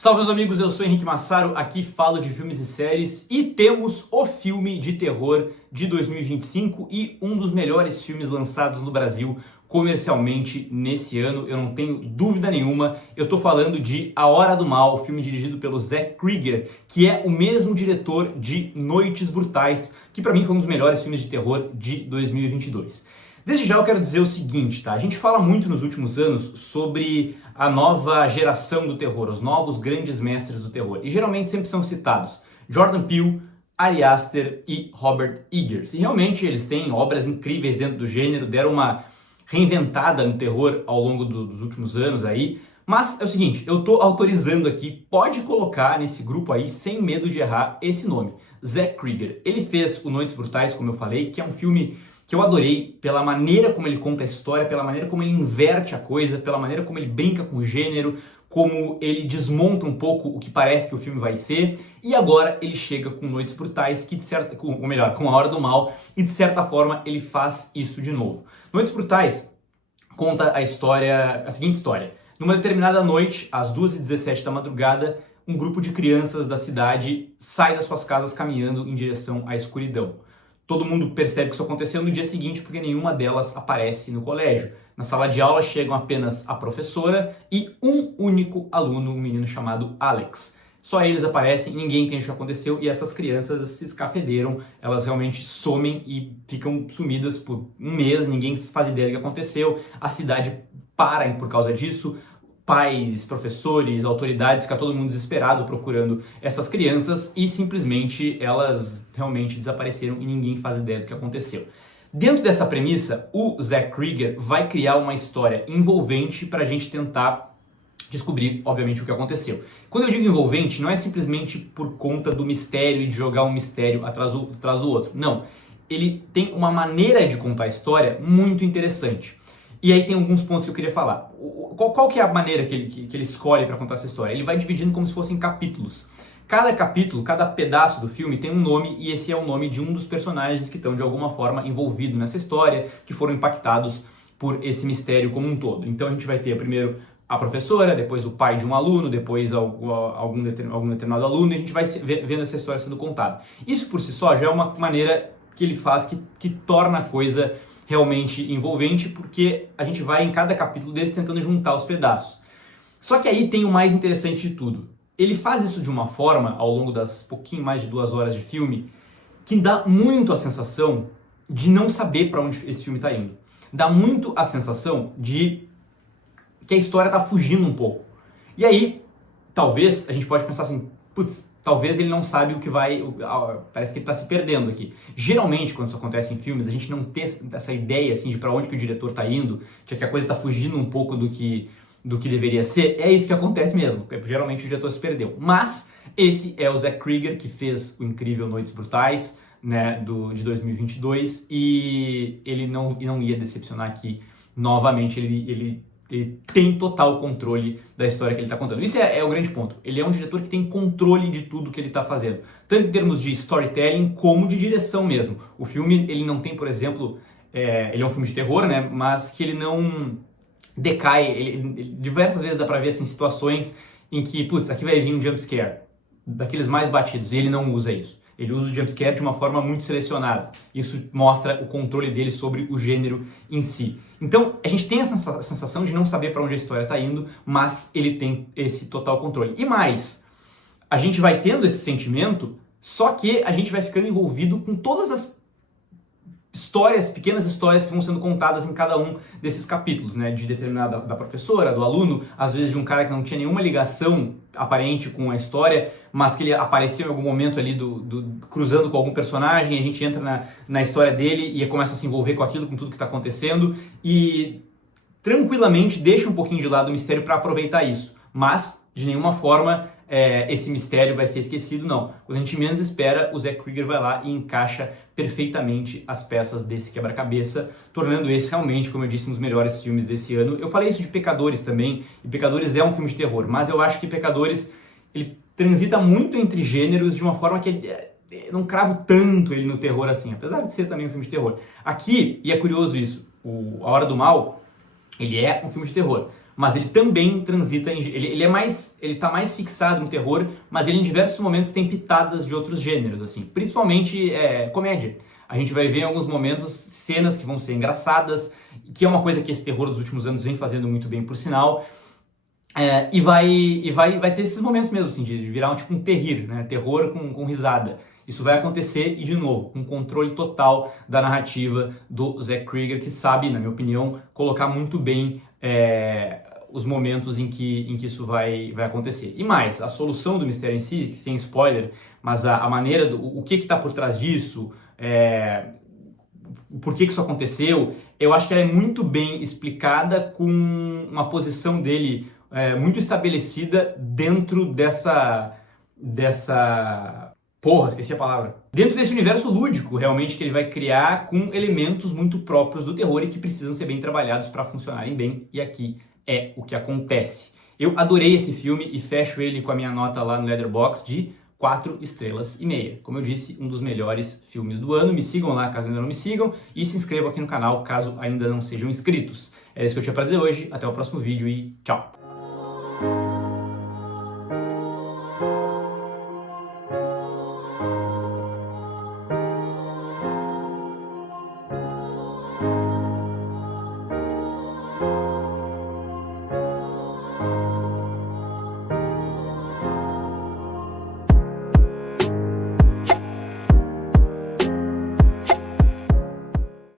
Salve meus amigos, eu sou Henrique Massaro, aqui falo de filmes e séries e temos o filme de terror de 2025 e um dos melhores filmes lançados no Brasil comercialmente nesse ano, eu não tenho dúvida nenhuma. Eu tô falando de A Hora do Mal, filme dirigido pelo Zach Cregger, que é o mesmo diretor de Noites Brutais, que pra mim foi um dos melhores filmes de terror de 2022. Desde já eu quero dizer o seguinte, tá? A gente fala muito nos últimos anos sobre a nova geração do terror, os novos grandes mestres do terror. E geralmente sempre são citados Jordan Peele, Ari Aster e Robert Eggers. E realmente eles têm obras incríveis dentro do gênero, deram uma reinventada no terror ao longo dos últimos anos aí. Mas é o seguinte, eu tô autorizando aqui, pode colocar nesse grupo aí, sem medo de errar, esse nome, Zach Cregger. Ele fez o Noites Brutais, como eu falei, que é um filme que eu adorei pela maneira como ele conta a história, pela maneira como ele inverte a coisa, pela maneira como ele brinca com o gênero, como ele desmonta um pouco o que parece que o filme vai ser, e agora ele chega com Noites Brutais, ou melhor, com A Hora do Mal, e de certa forma ele faz isso de novo. Noites Brutais conta a seguinte história. Numa determinada noite, às 2h17 da madrugada, um grupo de crianças da cidade sai das suas casas caminhando em direção à escuridão. Todo mundo percebe que isso aconteceu no dia seguinte porque nenhuma delas aparece no colégio. Na sala de aula chegam apenas a professora e um único aluno, um menino chamado Alex. Só eles aparecem, ninguém entende o que aconteceu e essas crianças se escafederam, elas realmente somem e ficam sumidas por um mês, ninguém faz ideia do que aconteceu, a cidade para por causa disso. Pais, professores, autoridades, fica todo mundo desesperado procurando essas crianças e simplesmente elas realmente desapareceram e ninguém faz ideia do que aconteceu. Dentro dessa premissa, o Zach Cregger vai criar uma história envolvente para a gente tentar descobrir, obviamente, o que aconteceu. Quando eu digo envolvente, não é simplesmente por conta do mistério e de jogar um mistério atrás do outro. Não. Ele tem uma maneira de contar a história muito interessante. E aí tem alguns pontos que eu queria falar. Qual que é a maneira que ele escolhe para contar essa história? Ele vai dividindo como se fossem capítulos. Cada capítulo, cada pedaço do filme tem um nome e esse é o nome de um dos personagens que estão de alguma forma envolvidos nessa história, que foram impactados por esse mistério como um todo. Então a gente vai ter primeiro a professora, depois o pai de um aluno, depois algum determinado aluno, e a gente vai vendo essa história sendo contada. Isso por si só já é uma maneira que ele faz que torna a coisa realmente envolvente, porque a gente vai em cada capítulo desse tentando juntar os pedaços. Só que aí tem o mais interessante de tudo. Ele faz isso de uma forma, ao longo das pouquinho mais de 2 horas de filme, que dá muito a sensação de não saber para onde esse filme está indo. Dá muito a sensação de que a história está fugindo um pouco. E aí, talvez, a gente pode pensar assim, putz, talvez ele não sabe o que vai... Parece que ele está se perdendo aqui. Geralmente, quando isso acontece em filmes, a gente não tem essa ideia assim, de para onde que o diretor está indo, de que a coisa está fugindo um pouco do que deveria ser. É isso que acontece mesmo. Geralmente o diretor se perdeu. Mas esse é o Zach Cregger, que fez o incrível Noites Brutais, né, de 2022, e ele não ia decepcionar aqui novamente. Ele tem total controle da história que ele está contando. Isso é o grande ponto. Ele é um diretor que tem controle de tudo que ele está fazendo. Tanto em termos de storytelling, como de direção mesmo. O filme, ele não tem, por exemplo... ele é um filme de terror, né? Mas que ele não decai. Ele diversas vezes dá pra ver assim, situações em que, putz, aqui vai vir um jumpscare. Daqueles mais batidos. E ele não usa isso. Ele usa o jumpscare de uma forma muito selecionada. Isso mostra o controle dele sobre o gênero em si. Então, a gente tem essa sensação de não saber para onde a história está indo, mas ele tem esse total controle. E mais, a gente vai tendo esse sentimento, só que a gente vai ficando envolvido com todas as pequenas histórias que vão sendo contadas em cada um desses capítulos, né? De determinada da professora, do aluno, às vezes de um cara que não tinha nenhuma ligação aparente com a história, mas que ele apareceu em algum momento ali cruzando com algum personagem, e a gente entra na história dele e começa a se envolver com aquilo, com tudo que está acontecendo, e tranquilamente deixa um pouquinho de lado o mistério para aproveitar isso. Mas, de nenhuma forma, esse mistério vai ser esquecido, não. Quando a gente menos espera, o Zach Cregger vai lá e encaixa perfeitamente as peças desse quebra-cabeça, tornando esse realmente, como eu disse, um dos melhores filmes desse ano. Eu falei isso de Pecadores também, e Pecadores é um filme de terror, mas eu acho que Pecadores, ele transita muito entre gêneros de uma forma que não cravo tanto ele no terror assim, apesar de ser também um filme de terror. Aqui, e é curioso isso, A Hora do Mal, ele é um filme de terror, mas ele também transita ele tá mais fixado no terror, mas ele em diversos momentos tem pitadas de outros gêneros, assim, principalmente comédia. A gente vai ver em alguns momentos cenas que vão ser engraçadas, que é uma coisa que esse terror dos últimos anos vem fazendo muito bem, por sinal. E vai ter esses momentos mesmo, assim, de virar um terrir, né? Terror com risada. Isso vai acontecer e, de novo, com controle total da narrativa do Zach Cregger, que sabe, na minha opinião, colocar muito bem os momentos em que isso vai acontecer. E mais, a solução do mistério em si, sem spoiler, mas a maneira, o que está por trás disso, por que isso aconteceu, eu acho que ela é muito bem explicada com uma posição dele muito estabelecida dentro dessa... Porra, esqueci a palavra. Dentro desse universo lúdico, realmente, que ele vai criar com elementos muito próprios do terror e que precisam ser bem trabalhados para funcionarem bem, e aqui é o que acontece. Eu adorei esse filme e fecho ele com a minha nota lá no Letterboxd de 4,5 estrelas. Como eu disse, um dos melhores filmes do ano. Me sigam lá caso ainda não me sigam e se inscrevam aqui no canal caso ainda não sejam inscritos. É isso que eu tinha para dizer hoje. Até o próximo vídeo e tchau!